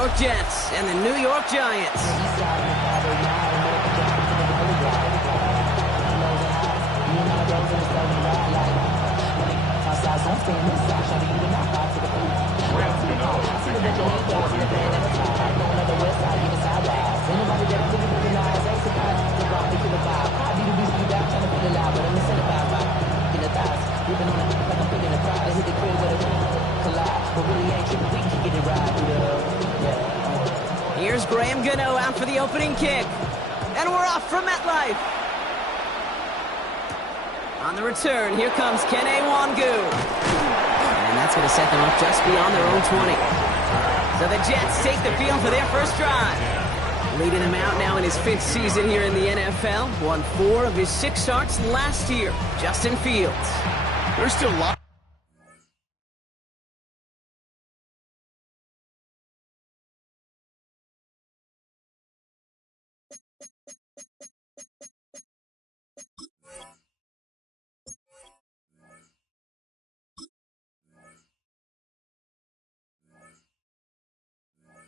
York Jets and the New York Giants. Here's Graham Gano out for the opening kick. And we're off from MetLife. On the return, here comes Kene Wangu. And that's going to set them up just beyond their own 20. So the Jets take the field for their first drive. Leading him out now in his 5th season here in the NFL. Won 4 of his 6 starts last year. Justin Fields. There's still a lot.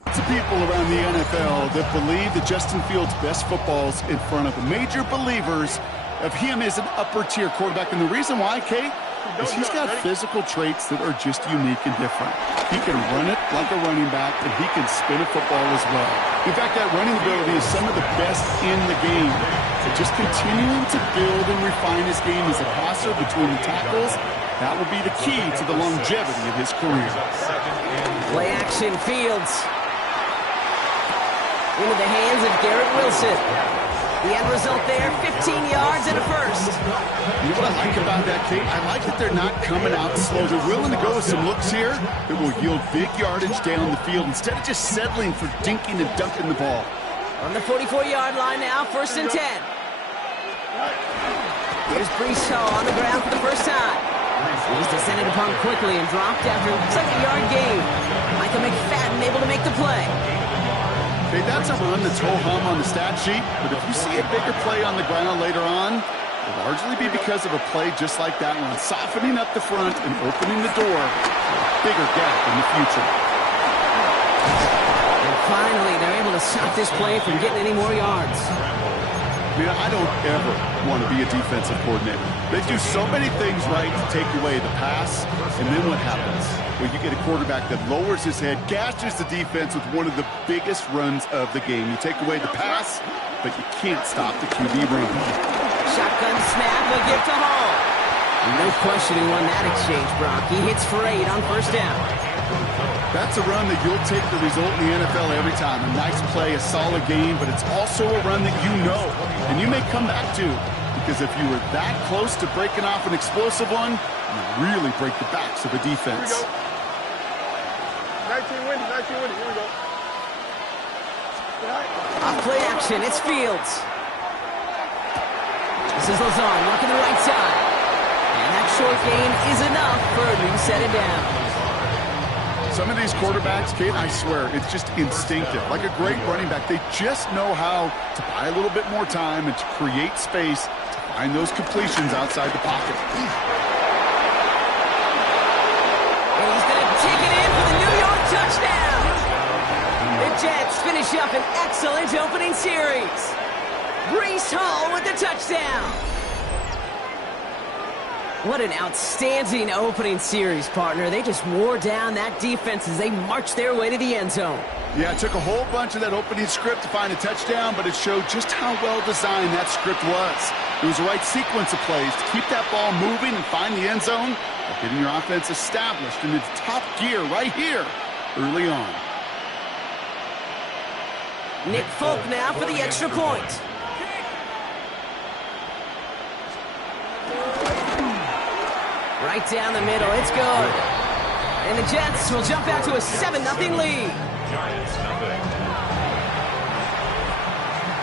Lots of people around the NFL that believe that Justin Fields' best football's in front of them. Major believers of him as an upper-tier quarterback. And the reason why, Kate, is he's got physical traits that are just unique and different. He can run it like a running back, and he can spin a football as well. In fact, that running ability is some of the best in the game. So just continuing to build and refine his game as a passer between the tackles, that will be the key to the longevity of his career. Play action, Fields. Into the hands of Garrett Wilson. The end result there, 15 yards and a first. You know what I like about that, Kate? I like that they're not coming out slow. They're willing to go with some looks here that will yield big yardage down the field instead of just settling for dinking and dunking the ball. On the 44-yard line now, 1st and 10. Here's Breece Hall on the ground for the first time. He was descended upon quickly and dropped after looks like a yard gain. Michael McFadden able to make the play. Okay, that's a run that's ho-hum on the stat sheet, but if you see a bigger play on the ground later on, it'll largely be because of a play just like that one, softening up the front and opening the door for a bigger gap in the future. And finally, they're able to stop this play from getting any more yards. Man, I don't ever want to be a defensive coordinator. They do so many things right to take away the pass, and then what happens? Well, you get a quarterback that lowers his head, gashes the defense with one of the biggest runs of the game. You take away the pass, but you can't stop the QB run. Shotgun snap, a give to Hall. No question who won that exchange, Brock. He hits for 8 on 1st down. That's a run that you'll take the result in the NFL every time. A nice play, a solid game, but it's also a run that you know, and you may come back to, because if you were that close to breaking off an explosive one, you really break the backs of a defense. 19 winning, here we go. Off play action, it's Fields. This is Lazard looking the right side. And that short gain is enough for a new set it down. Some of these quarterbacks, Kate, I swear, it's just instinctive. Like a great running back, they just know how to buy a little bit more time and to create space to find those completions outside the pocket. And he's going to take it in for the New York touchdown. The Jets finish up an excellent opening series. Breece Hall with the touchdown. What an outstanding opening series, partner. They just wore down that defense as they marched their way to the end zone. Yeah, it took a whole bunch of that opening script to find a touchdown, but it showed just how well designed that script was. It was the right sequence of plays to keep that ball moving and find the end zone, while getting your offense established in its top gear right here early on. Nick Folk now for the extra point. Right down the middle, it's good. And the Jets will jump out to a 7-0 lead.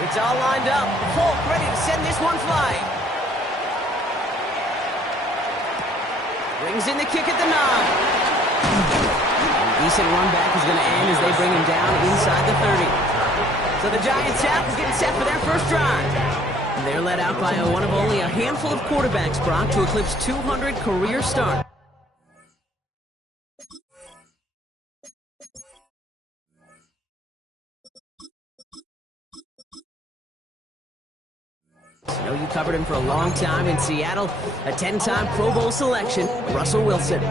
It's all lined up. Folk ready to send this one flying. Brings in the kick at the 9. A decent run back is going to end as they bring him down inside the 30. So the Giants out is getting set for their first drive. They're led out by one of only a handful of quarterbacks, Brock, to eclipse 200 career starts. I know you covered him for a long time in Seattle. A 10-time Pro Bowl selection, Russell Wilson.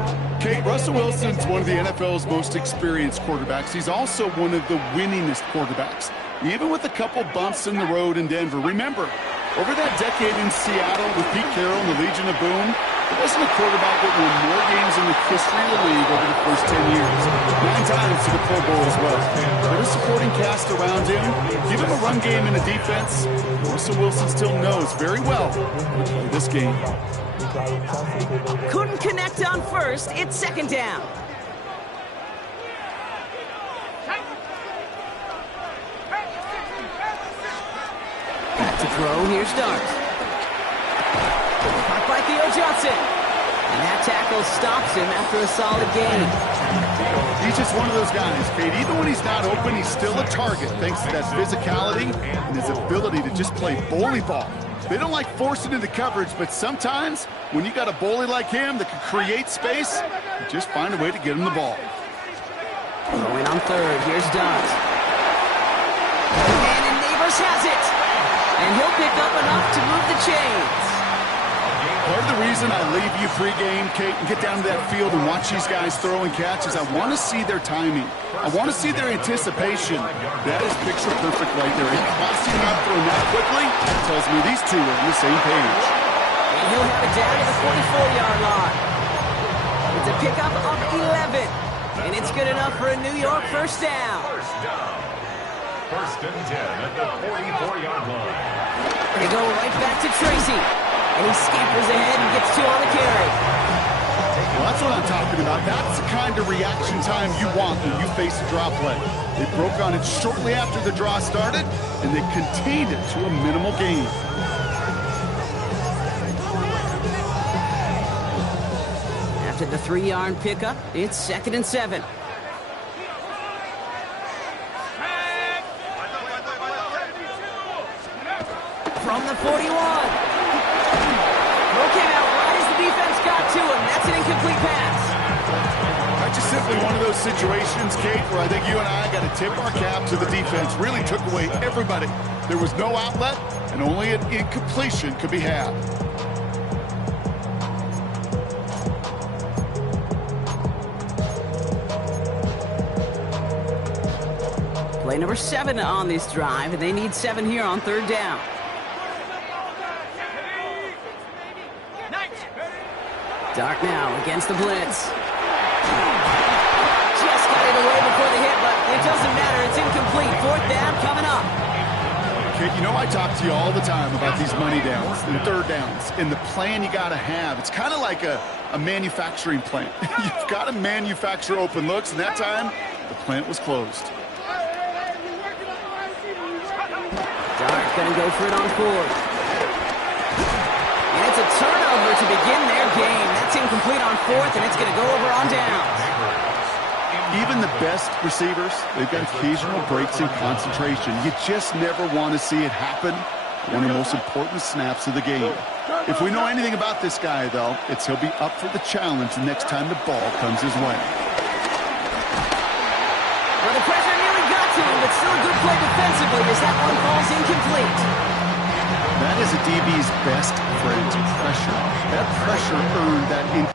Kate, Russell Wilson's one of the NFL's most experienced quarterbacks. He's also one of the winningest quarterbacks, even with a couple bumps in the road in Denver. Remember, over that decade in Seattle with Pete Carroll and the Legion of Boom, there wasn't a quarterback that won more games in the history of the league over the first 10 years. 9 times to the Pro Bowl as well. With a supporting cast around him, give him a run game and a defense, Russell Wilson still knows very well how to play this game. Couldn't connect on first. It's second down. Back to throw. Here's Dart. Caught by Theo Johnson. And that tackle stops him after a solid gain. He's just one of those guys, Kate. Even when he's not open, he's still a target thanks to that physicality and his ability to just play bully ball. They don't like forcing into coverage, but sometimes when you got a bully like him that can create space, you just find a way to get him the ball. Going on third. Here's Dart. And Neighbors has it. And he'll pick up enough to move the chains. Part of the reason I leave you pregame, Kate, and get down to that field and watch these guys throw and catch is I want to see their timing. I want to see their anticipation. That is picture perfect right there. It costs you not throwing that quickly. That tells me these two are on the same page. And he'll have it down to the 44-yard line. It's a pickup of 11. And it's good enough for a New York first down. First and 10 at the 44-yard line. They go right back to Tracy. And he scampers ahead and gets 2 on the carry. Well, that's what I'm talking about. That's the kind of reaction time you want when you face a draw play. They broke on it shortly after the draw started, and they contained it to a minimal gain. After the 3-yard pickup, it's second and 7. From the 41. Came out right as the defense got to him. That's an incomplete pass. That's just simply one of those situations, Kate, where I think you and I got to tip our cap to the defense. Really took away everybody. There was no outlet, and only an incompletion could be had. Play number 7 on this drive, and they need 7 here on third down. Dart now against the blitz. Just got it away before the hit, but it doesn't matter. It's incomplete. Fourth down coming up. Kate, you know I talk to you all the time about these money downs and third downs and the plan you got to have. It's kind of like a manufacturing plant. You've got to manufacture open looks, and that time the plant was closed. Dart going to go for it on 4th. And it's a turnover to begin their game. That's incomplete on 4th, and it's going to go over on downs. Even the best receivers, they've got occasional breaks in concentration. You just never want to see it happen. One of the most important snaps of the game. If we know anything about this guy, though, it's he'll be up for the challenge the next time the ball comes his way. Well, the pressure nearly got to him, but still a good play defensively as that one falls incomplete. That is a DB's best friend, pressure. That pressure earned that incompletion.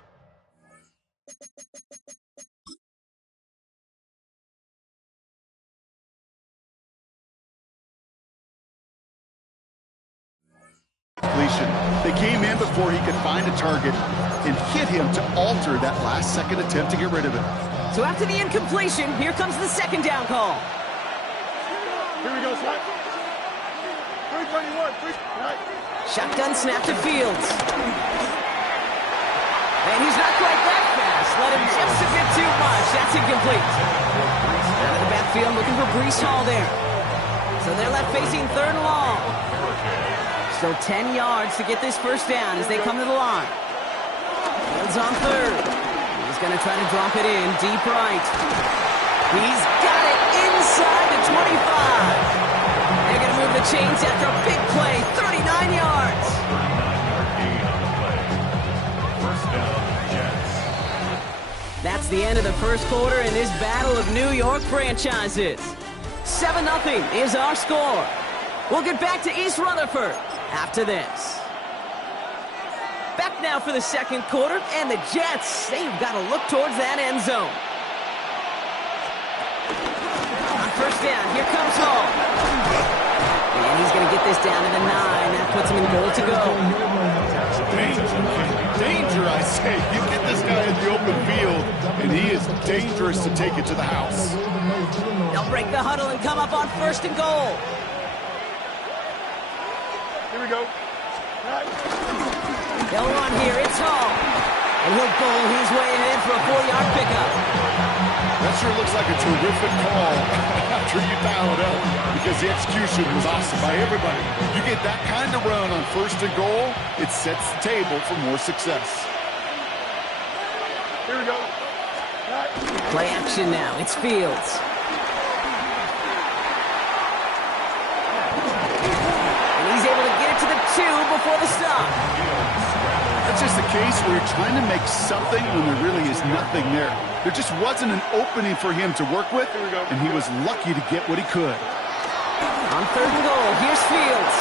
They came in before he could find a target and hit him to alter that last-second attempt to get rid of it. So after the incompletion, here comes the second down call. Here we go, Slot. 321, Shotgun snap to Fields. And he's not quite that fast. Let him just a bit too much. That's incomplete. Out of the backfield looking for Breece Hall there. So they're left facing 3rd and long. Still 10 yards to get this first down as they come to the line. Fields on 3rd. He's going to try to drop it in deep right. He's got it inside the 25. They're going to move the chains after a big play, 39 yards. That's the end of the first quarter in this battle of New York franchises. 7-0 is our score. We'll get back to East Rutherford after this. Back now for the second quarter, and the Jets, they've got to look towards that end zone. On first down, here comes Hall. And he's going to get this down to the 9. That puts him in goal to go. Danger, I say. You get this guy in the open field, and he is dangerous to take it to the house. They'll break the huddle and come up on first and goal. Here we go. They'll run here. It's Hall. And he'll bowl his way ahead for a 4-yard pickup. That sure looks like a terrific call after you dial it up, because the execution was awesome by everybody. You get that kind of run on first and goal, it sets the table for more success. Here we go. Play action now. It's Fields. And he's able to get it to the 2 before the stop. That's just a case where you're trying to make something when there really is nothing there. There just wasn't an opening for him to work with, and he was lucky to get what he could. On third and goal, here's Fields.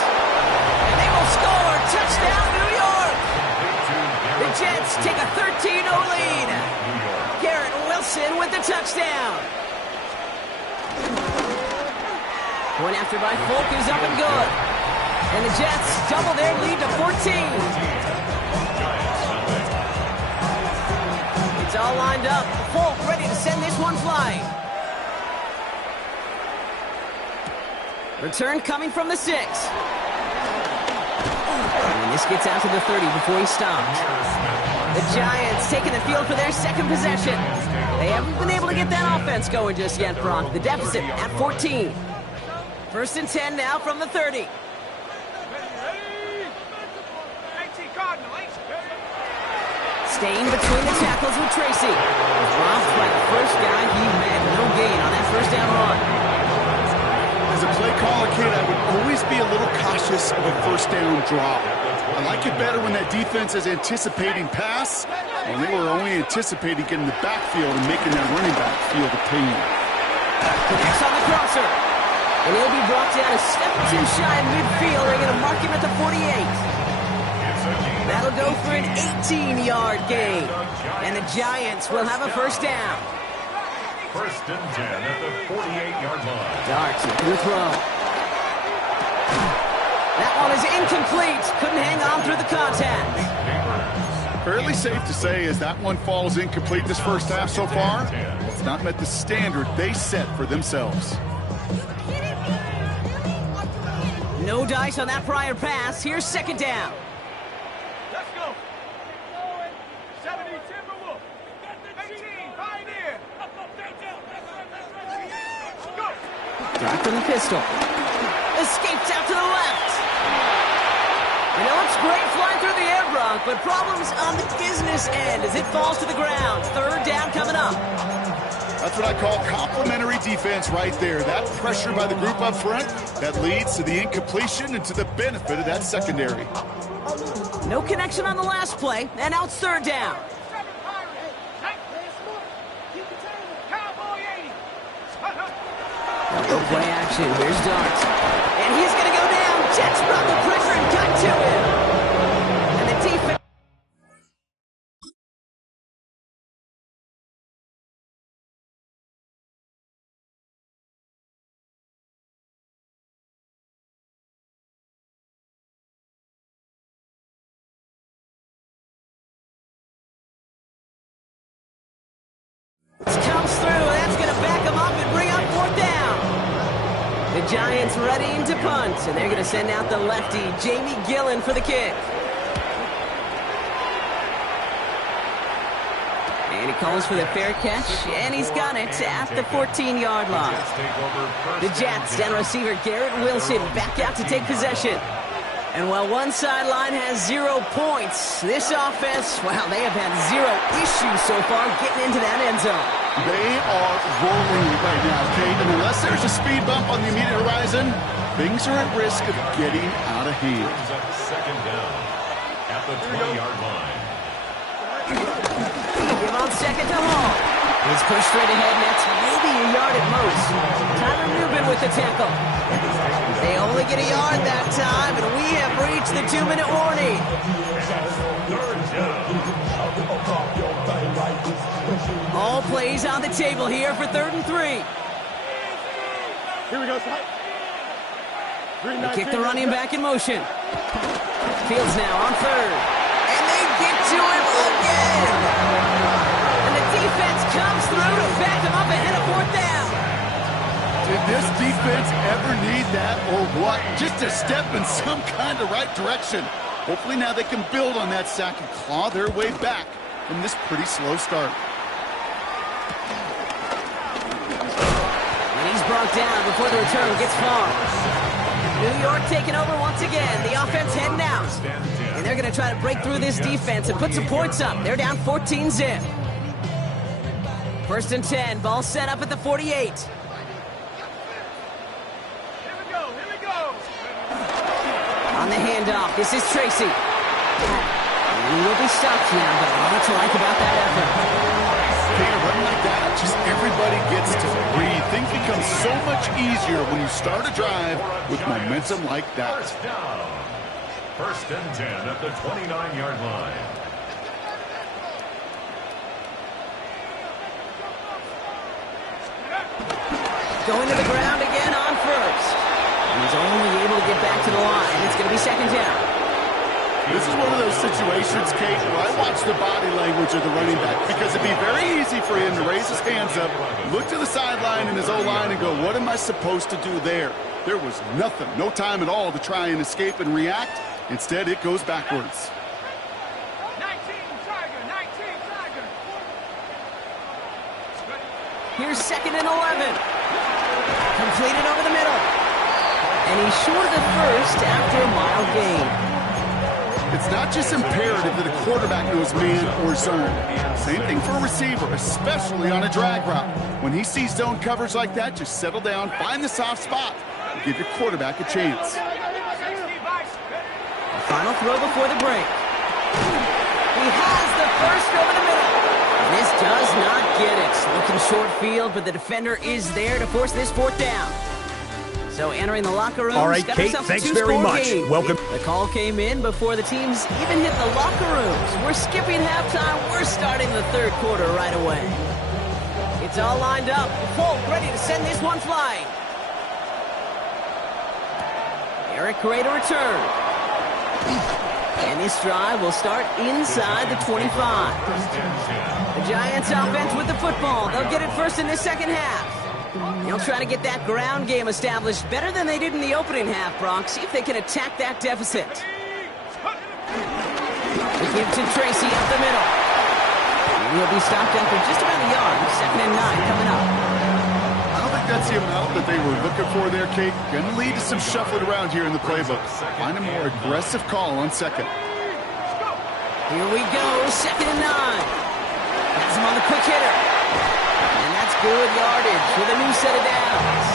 And they will score. Touchdown, New York. The Jets take a 13-0 lead. Garrett Wilson with the touchdown. Point after by Folk is up and good. And the Jets double their lead to 14. It's all lined up. Folk ready to send this one flying. Return coming from the 6. And this gets out to the 30 before he stops. The Giants taking the field for their second possession. They haven't been able to get that offense going just yet, Brock. The deficit at 14. First and 10 now from the 30. Staying between the tackles with Tracy. Dropped by the first guy he met. No gain on that first down run. As a play caller, kid, I would always be a little cautious of a first down drop. I like it better when that defense is anticipating pass, and they were only anticipating getting the backfield and making that running back feel the pain. Connects on the crosser. And he'll be brought down a step or two shy of midfield. They're going to mark him at the 48. That'll go for an 18-yard gain. And the Giants will have a first down. First and 10 at the 48-yard line. Darts looking to throw. That one is incomplete. Couldn't hang on through the contact. Fairly safe to say as that one falls incomplete this first half so far, it's not met the standard they set for themselves. No dice on that prior pass. Here's second down. Let's go. 70 Timberwolf. 18 Pioneer. Go. Dropped in the pistol. Escapes out to the left. And it looks great flying through the air, Bronk, but problems on the business end as it falls to the ground. Third down coming up. That's what I call complimentary defense right there. That pressure by the group up front, that leads to the incompletion and to the benefit of that secondary. No connection on the last play, and now it's third down. Go play action. Here's Darts. And he's going to go down. Jets brought the pressure and got to him. And the defense. Comes through. That's going to back him up and bring up fourth down. The Giants readying to punt, and they're going to send out the lefty, Jamie Gillen, for the kick. And he calls for the fair catch, and he's got it at the 14-yard line. The Jets and receiver Garrett Wilson back out to take possession. And while one sideline has 0 points, this offense, well, they have had 0 issues so far getting into that end zone. They are rolling right now, Kate, and unless there's a speed bump on the immediate horizon, things are at risk of getting out of hand. Second down at the 20-yard line. Give on second to Hall. He's pushed straight ahead, and that's maybe a yard at most. Tyler Newbin with the tackle. They only get a yard that time, and we have reached the 2-minute warning. All plays on the table here for 3rd and 3. Here we go. They kick the running back in motion. Fields now on 3rd. And they get to him again. And the defense comes through to back him up ahead of 4th down. Did this defense ever need that or what? Just a step in some kind of right direction. Hopefully now they can build on that sack and claw their way back from this pretty slow start. And he's brought down before the return gets far. New York taking over once again. The offense heading out. And they're going to try to break through this defense and put some points up. They're down 14-zip. 1st and 10. Ball set up at the 48. On the handoff, this is Tracy. He will be stopped now, but a lot to like about that effort. Okay, a run like that, just everybody gets to breathe. Things become so much easier when you start a drive with momentum like that. 1st and 10 at the 29-yard line. Going to the ground again on 1st. He's only able to get back to the line. It's going to be 2nd down. This is one of those situations, Kate, where I watch the body language of the running back because it'd be very easy for him to raise his hands up, look to the sideline in his O-line and go, what am I supposed to do there? There was nothing, no time at all to try and escape and react. Instead, it goes backwards. 19 Tiger. Here's 2nd and 11. Completed over the middle. And he's short of the 1st after a mile gain. It's not just imperative that a quarterback knows man or zone. Same thing for a receiver, especially on a drag route. When he sees zone coverage like that, just settle down, find the soft spot, and give your quarterback a chance. Final throw before the break. He has the 1st over the middle. This does not get it. Looking short field, but the defender is there to force this 4th down. So entering the locker room. All right, Kate, thanks very much. Welcome. The call came in before the teams even hit the locker rooms. We're skipping halftime. We're starting the 3rd quarter right away. It's all lined up. Polk ready to send this one flying. Eric Gray to return. And this drive will start inside the 25. The Giants offense with the football. They'll get it first in the 2nd half. They'll try to get that ground game established better than they did in the opening half, Brock. See if they can attack that deficit. They give to Tracy up the middle. And he'll be stopped after just about a yard. 2nd and 9 coming up. I don't think that's the amount that they were looking for there, Kate. Going to lead to some shuffling around here in the playbook. Find a more aggressive call on 2nd. Here we go, 2nd and 9. Has him on the quick hitter. Good yardage with a new set of downs.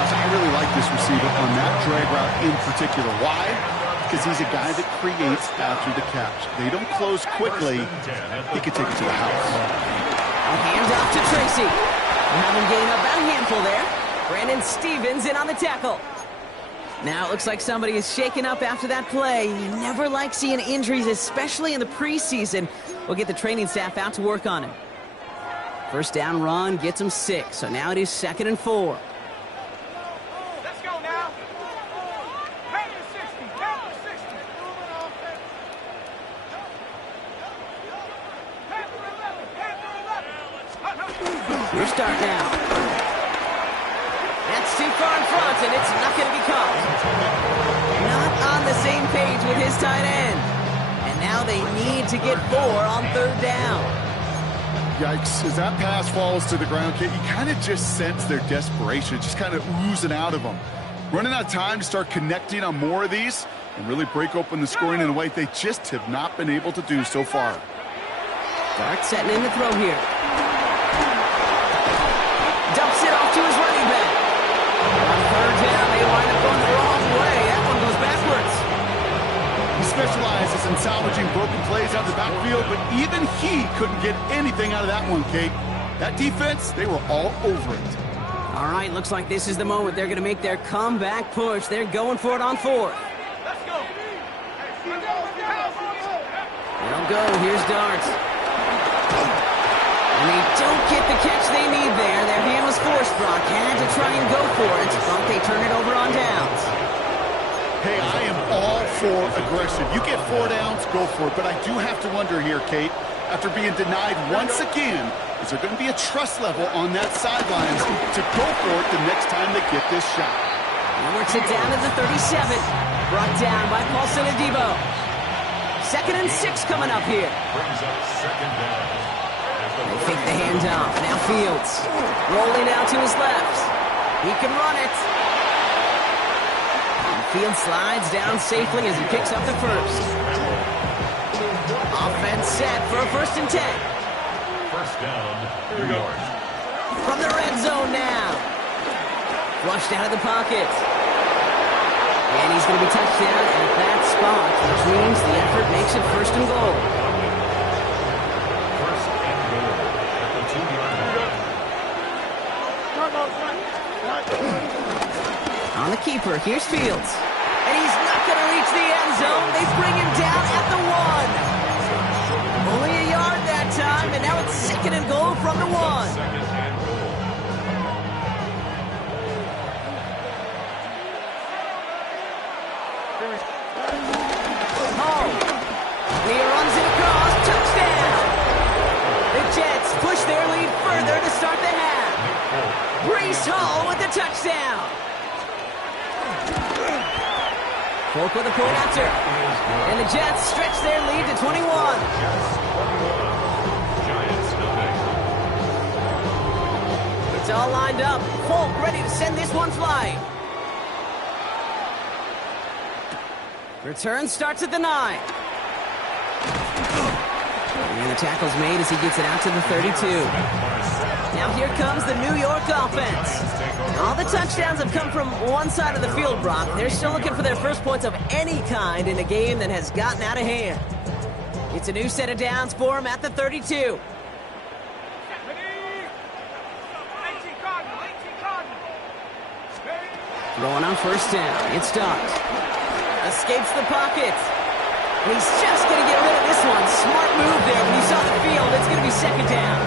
Gosh, I really like this receiver on that drag route in particular. Why? Because he's a guy that creates after the catch. They don't close quickly. He could take it to the house. A handoff to Tracy. Having gained about a handful there. Brandon Stevens in on the tackle. Now it looks like somebody is shaken up after that play. You never like seeing injuries, especially in the preseason. We'll get the training staff out to work on him. 1st down run gets him 6, so now it is 2nd and 4. Let's go now. Head to 60. Your start now. That's too far in front, and it's not going to be caught. Not on the same page with his tight end. And now they need to get 4 on 3rd down. Yikes, as that pass falls to the ground, Kate, you kind of just sense their desperation, just kind of oozing out of them. Running out of time to start connecting on more of these and really break open the scoring in a way they just have not been able to do so far. Dart setting in the throw here. Dumps it off to his running back. On 3rd down, they wind up going the wrong way. That one goes backwards. He specializes in salvaging broken plays out of the backfield, but even he couldn't get anything out of that one, Kate. That defense, they were all over it. All right, looks like this is the moment they're going to make their comeback push. They're going for it on fourth. Let's go. They'll go. Here's Darts. And they don't get the catch they need there. Their hand was forced. Brock had to try and go for it, but they turn it over on downs. Hey, I am all for aggression. You get 4 downs, go for it. But I do have to wonder here, Kate, after being denied once again, is there going to be a trust level on that sidelines to go for it the next time they get this shot? And works it down to the 37. Brought down by Paulson Adebo. 2nd and 6 coming up here. Brings up second down. They fake the handoff. Now Fields. Rolling out to his left. He can run it. And Fields slides down safely as he picks up the first. Offense set for a 1st and 10. First down, New York. From the red zone now. Flushed out of the pocket. And he's going to be touched down at that spot, which means the effort makes it 1st and goal. First and goal at the 2-yard line. On the keeper, here's Fields. And he's not going to reach the end zone. They bring him down at the 1. Only a yard that time, and now it's 2nd and goal from the 1. Second and goal. Hall. He runs it across. Touchdown. The Jets push their lead further to start the half. Brees Hall with the touchdown. Folk with a point after. And the Jets stretch their lead to 21. Giants nothing. It's all lined up. Folk ready to send this one flying. Return starts at the 9. And the tackle's made as he gets it out to the 32. Now here comes the New York offense. All the touchdowns have come from one side of the field, Brock. They're still looking for their first points of any kind in a game that has gotten out of hand. It's a new set of downs for them at the 32. Throwing on 1st down. It's Dobbs. Escapes the pocket. And he's just going to get rid of this one. Smart move there. When he saw the field, it's going to be 2nd down.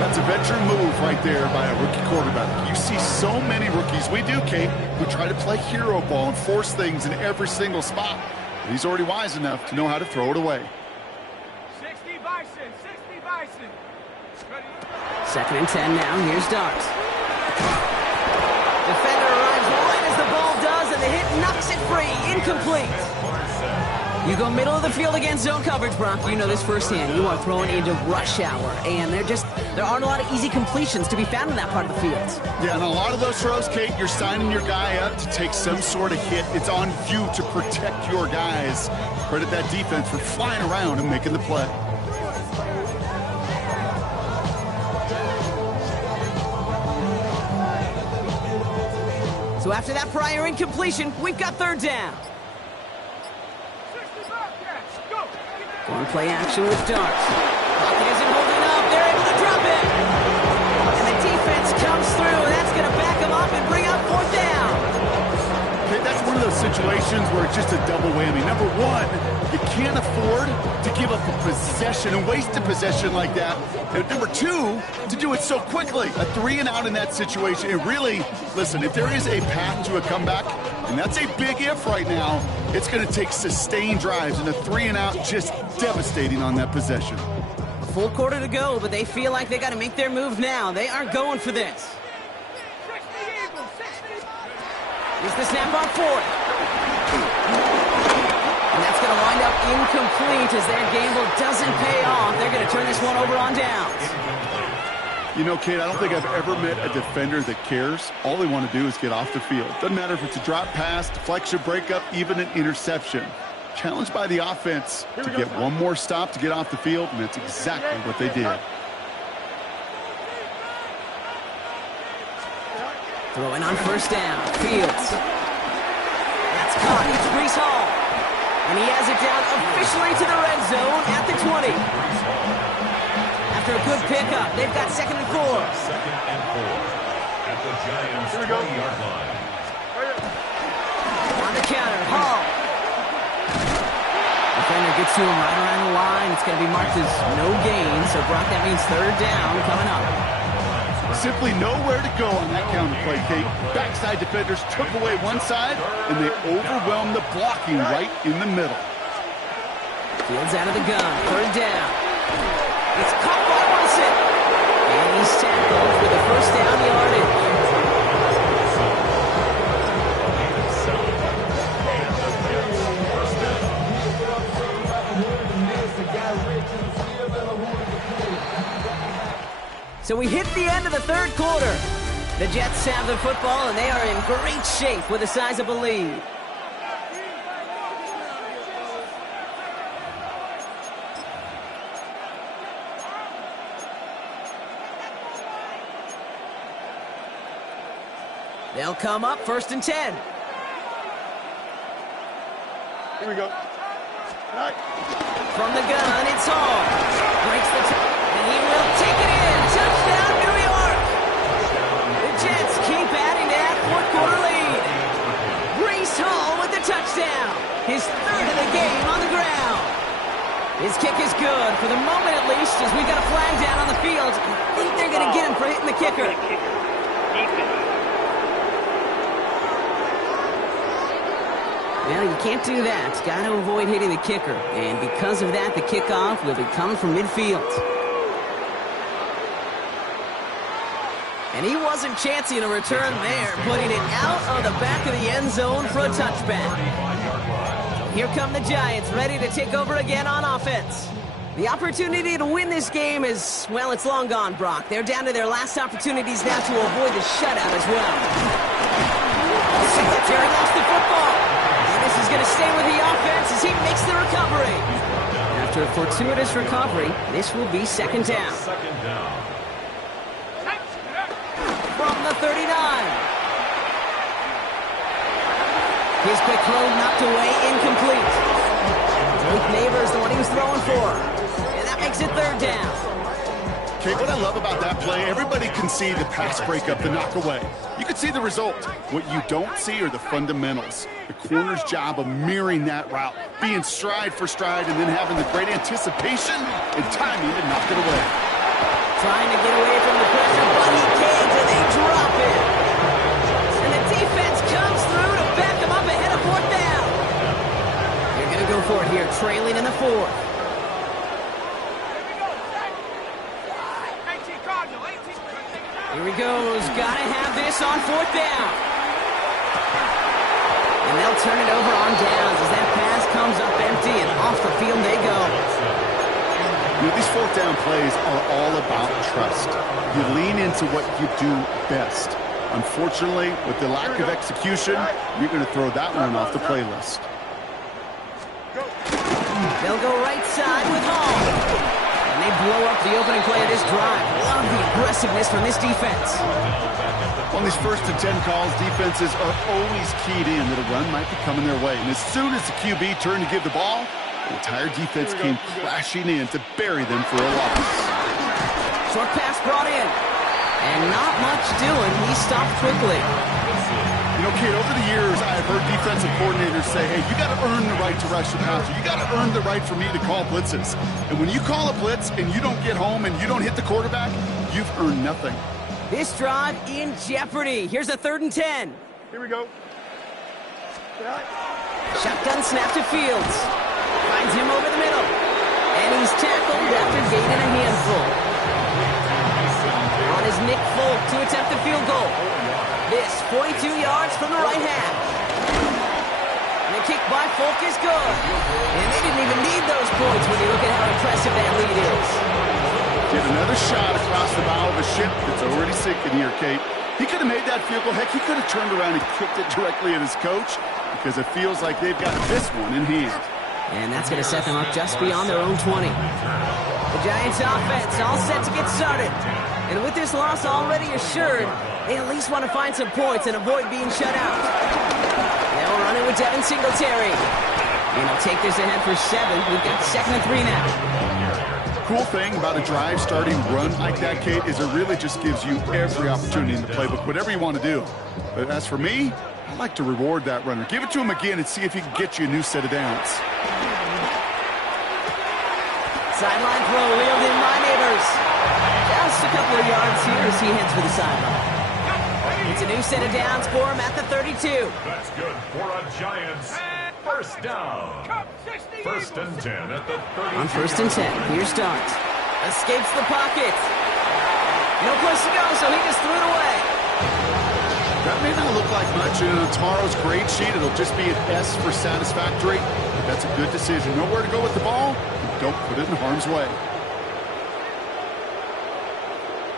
That's a veteran move right there by a rookie quarterback. You see so many rookies, we do, Kate, who try to play hero ball and force things in every single spot. But he's already wise enough to know how to throw it away. 60 Bison, 60 Bison. Ready? 2nd and 10 now. Here's Dobbs. Defender arrives right as the ball does, and the hit knocks it free. Incomplete. You go middle of the field against zone coverage, Brock. You know this firsthand. You are throwing into rush hour, and there aren't a lot of easy completions to be found in that part of the field. Yeah, and a lot of those throws, Kate, you're signing your guy up to take some sort of hit. It's on you to protect your guys. Credit that defense for flying around and making the play. So after that prior incompletion, we've got 3rd down. 60 Bobcats, go. Going play action with Darts. Pocket isn't holding up. They're able to drop it. And the defense comes through, and that's going to back them up and bring up 4th down. Okay, that's one of those situations where it's just a double whammy. Number one, you can't afford to give up a possession and waste a possession like that. And number two, to do it so quickly. A 3 and out in that situation. And really, listen, if there is a path to a comeback, and that's a big if right now, it's going to take sustained drives, and a 3 and out just devastating on that possession. A full quarter to go, but they feel like they got to make their move now. They are going for this. 60 Eagles, 60. Here's the snap on 4th. And that's going to wind up incomplete as their gamble doesn't pay off. They're going to turn this one over on downs. You know, Kate, I don't think I've ever met a defender that cares. All they want to do is get off the field. Doesn't matter if it's a drop pass, deflection, breakup, even an interception. Challenged by the offense to get one more stop to get off the field, and that's exactly what they did. Throwing on 1st down. Fields. That's caught. It's Brees Hall. And he has it down officially to the red zone at the 20. After a good pickup, they've got 2nd and 4. 2nd and 4. at the Giants' 20-yard line. On the counter, Hall. Defender gets to him right around the line. It's going to be marked as no gain. So, Brock, that means third down coming up. Simply nowhere to go on that counter play, Kate. Backside defenders took away one side, and they overwhelmed the blocking right in the middle. Fields out of the gun. Third down. It's caught by Wilson. And he's tackled for the first down yardage. So we hit the end of the third quarter. The Jets have the football, and they are in great shape with a sizable lead. They'll come up first and 10. Here we go. From the gun, it's Hall. Breaks the and he will take it in. Touchdown, New York! The Jets keep adding to that fourth quarter lead. Breece Hall with the touchdown. His third of the game on the ground. His kick is good, for the moment at least, as we got a flag down on the field. I think they're going to get him for hitting the kicker. Well, you can't do that. Got to avoid hitting the kicker. And because of that, the kickoff will be coming from midfield. And he wasn't chancing a return there, putting it out of the back of the end zone for a touchback. Here come the Giants, ready to take over again on offense. The opportunity to win this game is, well, it's long gone, Brock. They're down to their last opportunities now to avoid the shutout as well. Singletary lost the football. This is going to stay with the offense as he makes the recovery. After a fortuitous recovery, this will be second down. From the 39. His quick throw knocked away, incomplete. Luke Neighbors, the one he was throwing for. And that makes it third down. Okay, what I love about that play, everybody can see the pass breakup, the knock away. You can see the result. What you don't see are the fundamentals. The corner's job of mirroring that route, being stride for stride, and then having the great anticipation and timing to knock it away. Trying to get away from the pressure, but he can't, and they drop it. And the defense comes through to back him up ahead of fourth down. They're going to go for it here, trailing in the fourth. Here he goes. Got to have this on fourth down. And they'll turn it over on downs as that pass comes up empty and off the field they go. You know, these fourth down plays are all about trust. You lean into what you do best. Unfortunately, with the lack of execution, you're going to throw that one off the playlist. They'll go right side with Hall. And they blow up the opening play of this drive. Love the aggressiveness from this defense. On these first and 10 calls, defenses are always keyed in that a run might be coming their way. And as soon as the QB turned to give the ball, the entire defense came crashing in to bury them for a loss. Short pass brought in. And not much doing. He stopped quickly. You know, Kate, over the years, I've heard defensive coordinators say, hey, you got to earn the right to rush the passer. You got to earn the right for me to call blitzes. And when you call a blitz and you don't get home and you don't hit the quarterback, you've earned nothing. This drive in jeopardy. Here's a 3rd and 10. Here we go. Shotgun snap to Fields. Finds him over the middle. And he's tackled after gaining a handful. On is Nick Folk to attempt the field goal. This 42 yards from the right half. And the kick by Folk is good. And they didn't even need those points when you look at how impressive that lead is. Get another shot across the bow of a ship that's already sinking here, Kate. He could have made that field goal. Heck, he could have turned around and kicked it directly at his coach because it feels like they've got this one in hand. And that's going to set them up just beyond their own 20. The Giants offense all set to get started. And with this loss already assured, they at least want to find some points and avoid being shut out. They'll run it with Devin Singletary. And he'll take this ahead for 7. We've got 2nd and 3 now. Cool thing about a drive starting run like that, Kate, is it really just gives you every opportunity in the playbook, whatever you want to do. But as for me, I like to reward that runner. Give it to him again and see if he can get you a new set of downs. Sideline throw reeled in by Neighbors. Just a couple of yards here as he heads for the sideline. It's a new set of downs for him at the 32. That's good for a Giants. First down. 1st and 10 at the 32. On 1st and 10, here's Starks. Escapes the pocket. No place to go, so he just threw it away. That may not look like much in tomorrow's grade sheet. It'll just be an S for satisfactory. But that's a good decision. Nowhere to go with the ball. Don't put it in harm's way.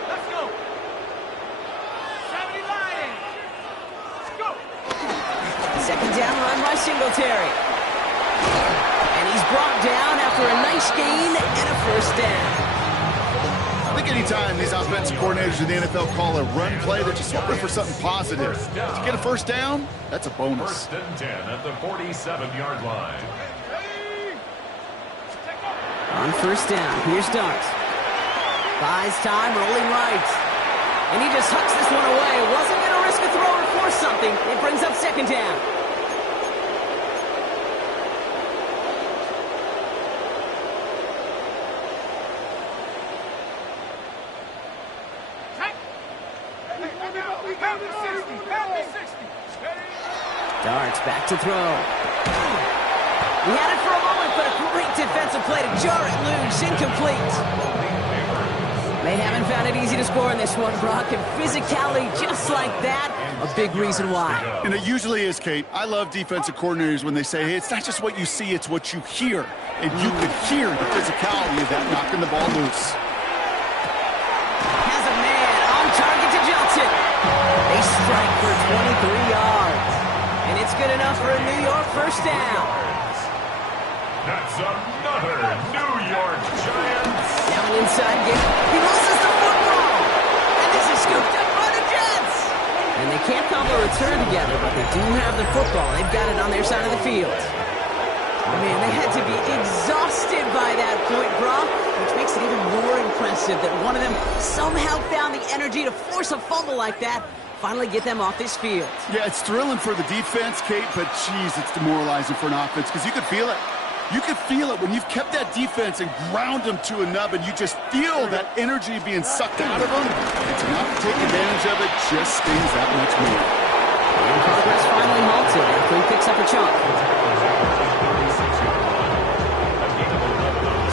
Let's go. 70 Lions. Let's go. 2nd down run by Singletary. And he's brought down after a nice gain and a 1st down. I think anytime these offensive coordinators in the NFL call a run play, they're just hoping for something positive. To get a 1st down, that's a bonus. 1st and 10 at the 47-yard line. On 1st down, here's Starks. Buys time, rolling right. And he just hucks this one away. Wasn't going to risk a throw or force something. It brings up 2nd down. Darts back to throw. He had it for a moment, but a great defensive play to jar it loose. Incomplete. They haven't found it easy to score in this one, Brock, and physicality just like that, a big reason why. And it usually is, Kate. I love defensive coordinators when they say, hey, it's not just what you see, it's what you hear. And you could hear the physicality of that knocking the ball loose. Has a man on target to Johnson. They strike for 23 yards. And it's good enough for a New York 1st down. That's another New York Giants. Down inside game. He loses the football. And this is scooped up by the Jets. And they can't cobble a return together, but they do have the football. They've got it on their side of the field. Oh, man, they had to be exhausted by that point, Brock, which makes it even more impressive that one of them somehow found the energy to force a fumble like that, finally get them off this field. Yeah, it's thrilling for the defense, Kate, but, geez, it's demoralizing for an offense because you could feel it. You could feel it when you've kept that defense and ground them to a nub, and you just feel that energy being sucked out of them. And to not take advantage of it just stings that much more. And progress finally halted after he picks up a chunk.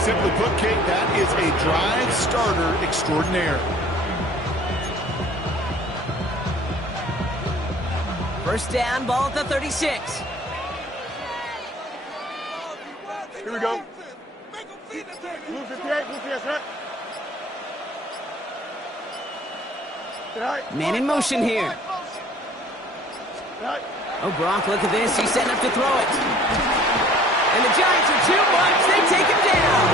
Simply put, Kate, that is a drive starter extraordinaire. 1st down, ball at the 36. Here we go. Blue 58, blue 58, right? Man in motion here. Right. Oh, Brock, look at this. He's setting up to throw it. And the Giants are too much. They take him down.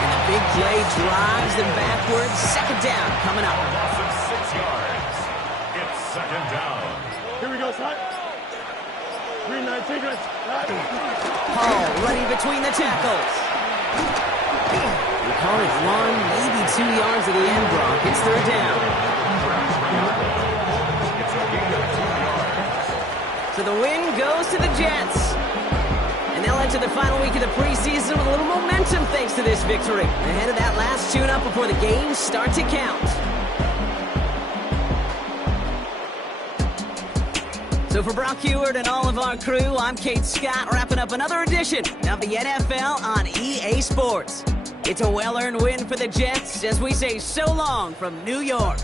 And the big play drives them backwards. 2nd down coming up. Loss of 6 yards. It's 2nd down. Here we go, son. 3-19, right? Hall running between the tackles. We call it 1, maybe 2 yards at the end, Brock. It's 3rd down. So the win goes to the Jets. And they'll enter the final week of the preseason with a little momentum thanks to this victory. Ahead of that last tune-up before the games start to count. So for Brock Heward and all of our crew, I'm Kate Scott, wrapping up another edition of the NFL on EA Sports. It's a well-earned win for the Jets as we say so long from New York.